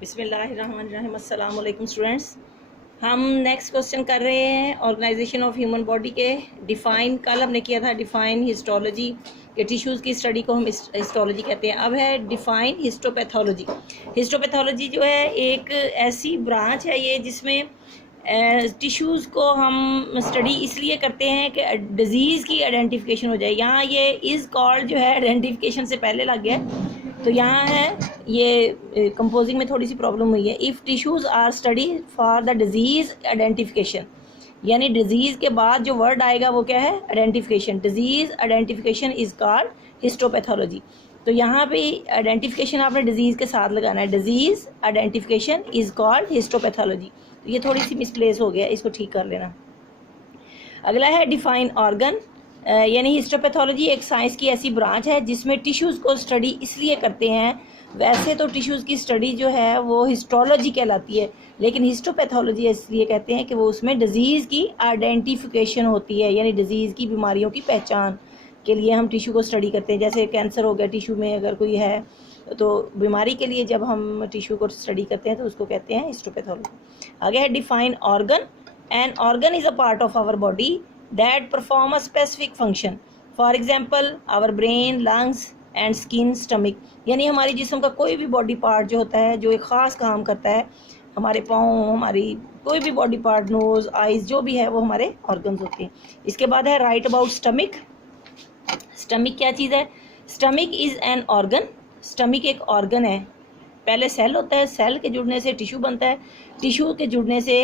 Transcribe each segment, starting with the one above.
बिस्मिल्लाहिर्रहमानिर्रहीम। अस्सलाम वालेकुम स्टूडेंट्स। हम नेक्स्ट क्वेश्चन कर रहे हैं ऑर्गेनाइजेशन ऑफ ह्यूमन बॉडी के। डिफाइन कल हमने किया था डिफाइन हिस्टोलॉजी के टिश्यूज़ की स्टडी को हम हिस्टोलॉजी कहते हैं। अब है डिफाइन हिस्टोपैथोलॉजी। हिस्टोपैथोलॉजी जो है एक ऐसी ब्रांच है ये जिसमें टिश्यूज़ को हम स्टडी इसलिए करते हैं कि डिज़ीज़ की आइडेंटिफिकेशन हो जाए। यहाँ ये इज़ कॉल्ड जो है आइडेंटिफिकेशन से पहले लग गया, तो यहाँ है ये कंपोजिंग में थोड़ी सी प्रॉब्लम हुई है। If tissues are study for the disease identification, यानी डिज़ीज़ के बाद जो वर्ड आएगा वो क्या है? Identification. Disease identification is called histopathology. तो यहाँ पे आइडेंटिफिकेशन आपने डिज़ीज़ के साथ लगाना है। Disease identification is called histopathology. तो ये थोड़ी सी मिसप्लेस हो गया, इसको ठीक कर लेना। अगला है डिफाइन ऑर्गन, यानी हिस्टोपैथोलॉजी एक साइंस की ऐसी ब्रांच है जिसमें टिश्यूज़ को स्टडी इसलिए करते हैं। वैसे तो टिश्यूज़ की स्टडी जो है वो हिस्टोलॉजी कहलाती है, लेकिन हिस्टोपैथोलॉजी इसलिए कहते हैं कि वो उसमें डिज़ीज़ की आइडेंटिफिकेशन होती है, यानी डिज़ीज़ की बीमारियों की पहचान के लिए हम टिश्यू को स्टडी करते हैं। जैसे कैंसर हो गया, टिश्यू में अगर कोई है तो बीमारी के लिए जब हम टिश्यू को स्टडी करते हैं तो उसको कहते हैं हिस्टोपैथोलॉजी। आगे है define organ. An organ is a part of our body that perform a specific function, for example our brain, lungs and skin, stomach. यानी हमारी जिस्म का कोई भी बॉडी पार्ट जो होता है जो एक ख़ास काम करता है, हमारे पाँव, हमारी कोई भी बॉडी पार्ट, नोज़, आइज़, जो भी है वो हमारे ऑर्गन्स होते हैं। इसके बाद है राइट अबाउट स्टमक। स्टमक क्या चीज़ है? Stomach is an organ. Stomach एक ऑर्गन है। पहले सेल होता है, सेल के जुड़ने से टिश्यू बनता है, टिश्यू के जुड़ने से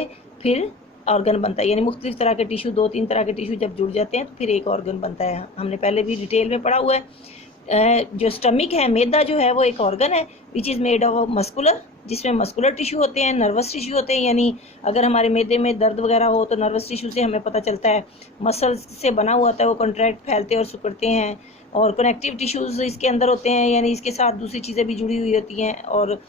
फिर ऑर्गन बनता है। यानी मुख्तलिफ तरह के टिश्यू, 2-3 तरह के टिश्यू जब जुड़ जाते हैं तो फिर एक ऑर्गन बनता है। हमने पहले भी डिटेल में पढ़ा हुआ है। जो स्टमक है, मैदा जो है वो एक ऑर्गन है which is made of muscular, जिसमें मस्कुलर टिश्यू होते हैं, नर्वस टिश्यू होते हैं। यानी अगर हमारे मैदे में दर्द वगैरह हो तो नर्वस टिश्यू से हमें पता चलता है। मसल्स से बना हुआ होता है, वो कॉन्ट्रैक्ट, फैलते और सिकुड़ते हैं। और कनेक्टिव टिश्यूज़ इसके अंदर होते हैं, यानी इसके साथ दूसरी चीज़ें भी जुड़ी हुई होती हैं, और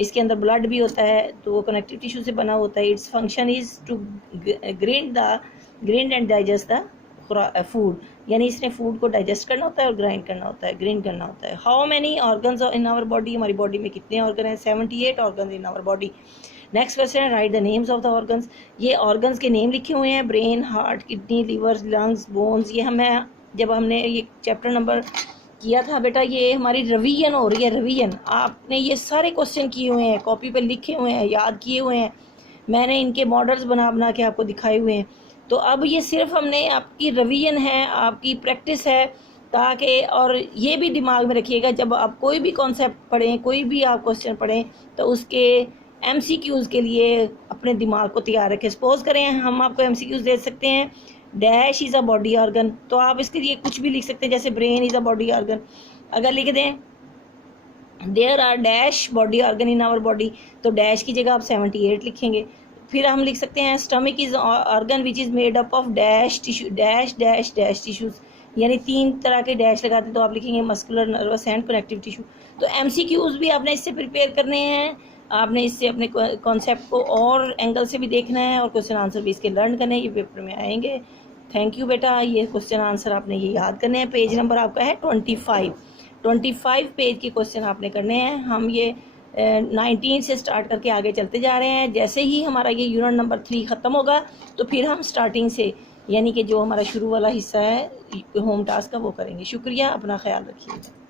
इसके अंदर ब्लड भी होता है, तो वो कनेक्टिव टिश्यू से बना होता है। Its function is to grind and digest the food, यानी इसने फूड को डाइजेस्ट करना होता है और ग्राइंड करना होता है, ग्राइंड करना होता है। How many organs in our body? हमारी बॉडी में कितने ऑर्गन हैं? 78 organ in our body. Next question है write the names of the organs. ये ऑर्गन्स के नेम लिखे हुए हैं, brain, heart, kidney, liver, lungs, bones. ये हमें जब हमने ये चैप्टर नंबर किया था बेटा, ये हमारी रिवीजन हो रही है। रिवीजन, आपने ये सारे क्वेश्चन किए हुए हैं, कॉपी पे लिखे हुए हैं, याद किए हुए हैं, मैंने इनके मॉडल्स बना बना के आपको दिखाए हुए हैं। तो अब ये सिर्फ हमने आपकी रिवीजन है, आपकी प्रैक्टिस है, ताकि, और ये भी दिमाग में रखिएगा जब आप कोई भी कॉन्सेप्ट पढ़ें, कोई भी आप क्वेश्चन पढ़ें, तो उसके MCQs के लिए अपने दिमाग को तैयार रखें। सपोज करें हम आपको MCQs दे सकते हैं, dash is a body organ, तो आप इसके लिए कुछ भी लिख सकते हैं, जैसे brain is a body organ. अगर लिख दें there are dash body organ in our body, तो डैश की जगह आप 78 लिखेंगे। फिर हम लिख सकते हैं stomach is organ which is made up of dash tissue, dash dash dash tissues, यानी 3 तरह के डैश लगाते तो आप लिखेंगे muscular, nervous and connective tissue. तो MCQs भी आपने इससे प्रिपेयर करने हैं, आपने इससे अपने कॉन्सेप्ट को और एंगल से भी देखना है, और क्वेश्चन आंसर भी इसके लर्न करने हैं, ये पेपर में आएंगे। थैंक यू बेटा। ये क्वेश्चन आंसर आपने ये याद करने हैं। पेज नंबर आपका है 25 पेज के क्वेश्चन आपने करने हैं। हम ये 19 से स्टार्ट करके आगे चलते जा रहे हैं। जैसे ही हमारा ये यूनिट नंबर 3 ख़त्म होगा तो फिर हम स्टार्टिंग से, यानी कि जो हमारा शुरू वाला हिस्सा है होम टास्क का, वो करेंगे। शुक्रिया, अपना ख्याल रखिएगा।